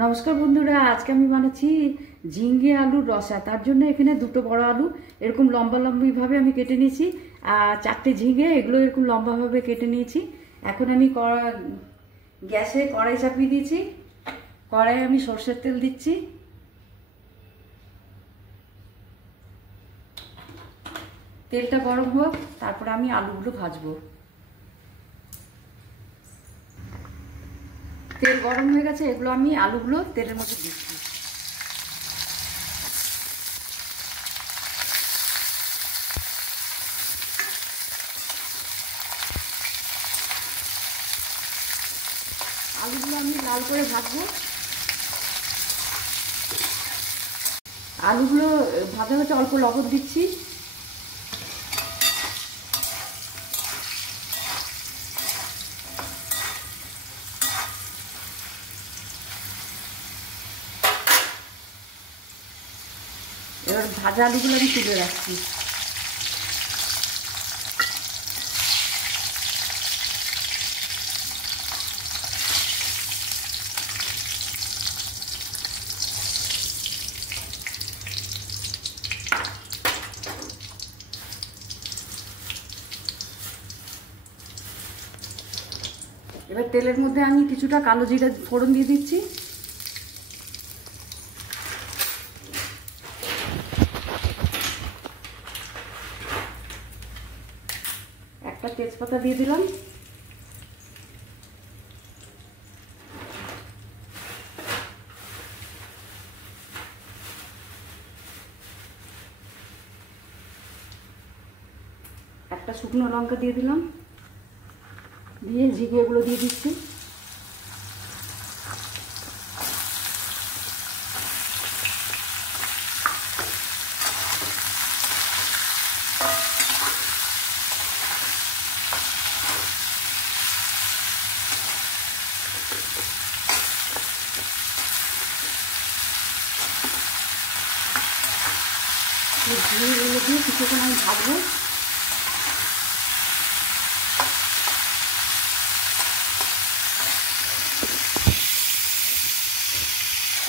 নমস্কার বন্ধুরা, আজকে আমি বানাচ্ছি ঝিঙ্গে আলুর রসা। তার জন্য এখানে দুটো বড় আলু এরকম লম্বা লম্বিভাবে আমি কেটে নিয়েছি, আর চারটে ঝিঙ্গে এগুলো এরকম লম্বাভাবে কেটে নিয়েছি। এখন আমি গ্যাসে কড়াই চাপিয়ে দিয়েছি। কড়াইয়ে আমি সরষের তেল দিচ্ছি। তেলটা গরম হোক, তারপরে আমি আলুগুলো ভাজবো। তেল গরম হয়ে গেছে, এগুলো আমি আলুগুলো তেলের মধ্যে দিচ্ছি। আলুগুলো আমি লাল করে ভাজবো। আলুগুলো ভাজা হচ্ছে, অল্প লবণ দিচ্ছি। এবার ভাজা আলুগুলো আমি তুলে রাখছি। এবার তেলের মধ্যে আমি কিছুটা কালো জিরা ফোড়ন দিয়ে দিচ্ছি। একটা তেজপাতা দিয়ে দিলাম। একটা শুকনো লঙ্কা দিয়ে দিলাম, দিয়ে ঝিঙেগুলো দিয়ে দিচ্ছি। ঝিঙেগুলো দিয়ে কিছুক্ষণ আমি ভাজবো।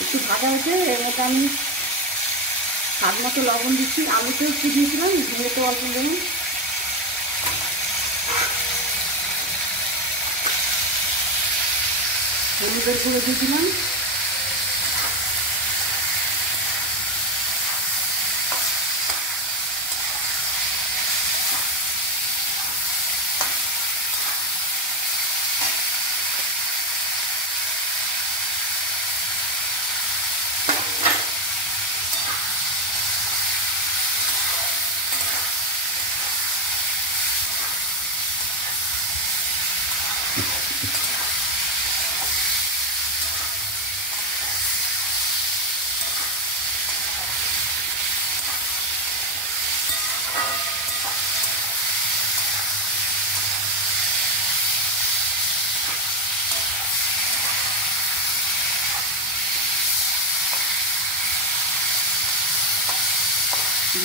একটু ভাজা হয়েছে, এর মধ্যে আমি স্বাদ মতো লবণ দিচ্ছি। আলুতেও একটু দিয়েছিলাম, ঝিঙেতে অল্প দেবেন। হলুদের গুঁড়ো দিয়ে দিলাম।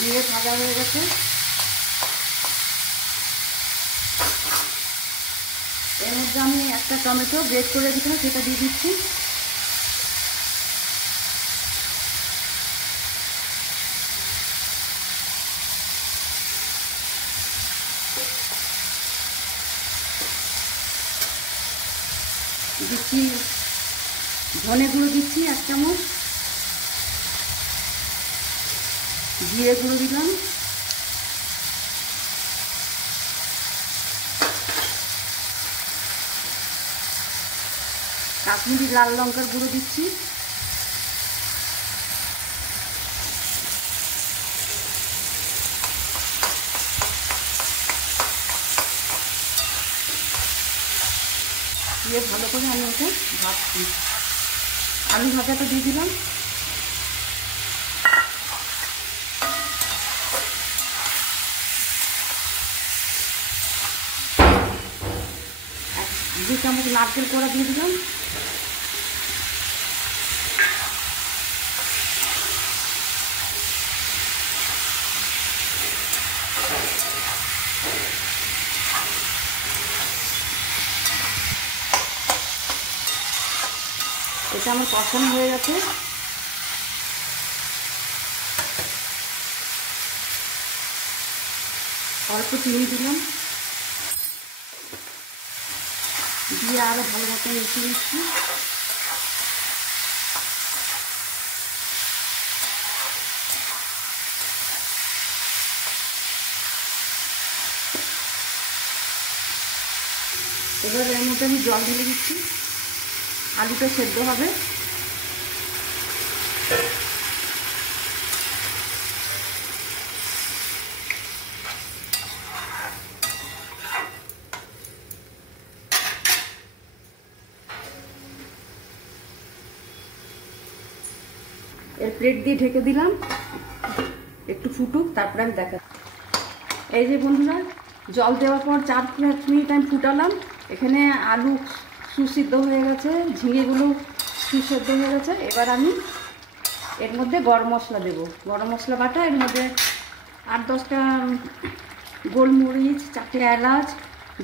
জিরে ভাজা হয়ে গেছে। এর মধ্যে আমি একটা টমেটো গ্রেট করে রেখেছিলাম, সেটা দিয়ে দিচ্ছি। দিচ্ছি ধনে গুঁড়ো দিচ্ছি 1 চামচ, জিরে গুঁড়ো দিলাম, কাশ্মীরি লাল লঙ্কার গুঁড়ো দিচ্ছি, দিয়ে ভালো করে আমি ওকে ভাজছি। আলু ভাজাটা দিয়ে দিলাম। দু চামচ নারকেল কোড়া দিয়ে দিলাম। এটা আমার কষানো হয়ে গেছে। অল্প চিনি দিলাম, দিয়ে আরো ভালো মতো মিশিয়ে নিচ্ছি। এবার এর মধ্যে আমি জল ঢেলে দিচ্ছি, আলুটা সেদ্ধ হবে। এর প্লেট দিয়ে ঢেকে দিলাম, একটু ফুটুক, তারপরে আমি দেখা। এই যে বন্ধুরা, জল দেওয়ার পর 4-5 মিনিট আমি ফুটালাম। এখানে আলু সুসিদ্ধ হয়ে গেছে, ঝিঙেগুলো সুসিদ্ধ হয়ে গেছে। এবার আমি এর মধ্যে গরম মশলা দেবো, গরম মশলা বাটা। এর মধ্যে 8-10টা গোলমরিচ, 4টে এলাচ,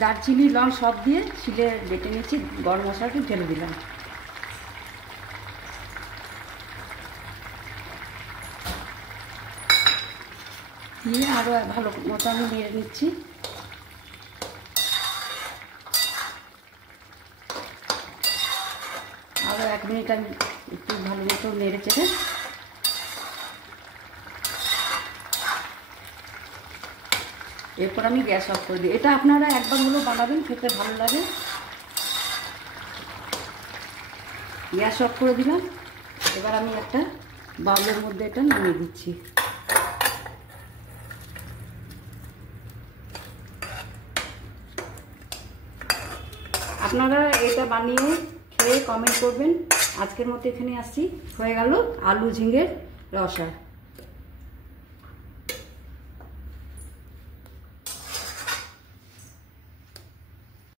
দারচিনি, লং সব দিয়ে শিলে বেটে নিচ্ছি। গরম মশলাটা ঢেলে দিলাম। দিয়ে আরও ভালো মতো আমি নেড়ে নিচ্ছি। আরও 1 মিনিট আমি একটু ভালো মতো নেড়ে চেড়ে এরপর আমি গ্যাস অফ করে দিই। এটা আপনারা একবার হলেও বানাবেন, খেতে ভালো লাগে। গ্যাস অফ করে দিলাম। এবার আমি একটা বাউলের মধ্যে এটা নামিয়ে দিচ্ছি। আপনারা এটা বানিয়ে খেয়ে কমেন্ট করবেন। আজকের মতো এখানে আসছি। হয়ে গেল আলু ঝিঙের রসা।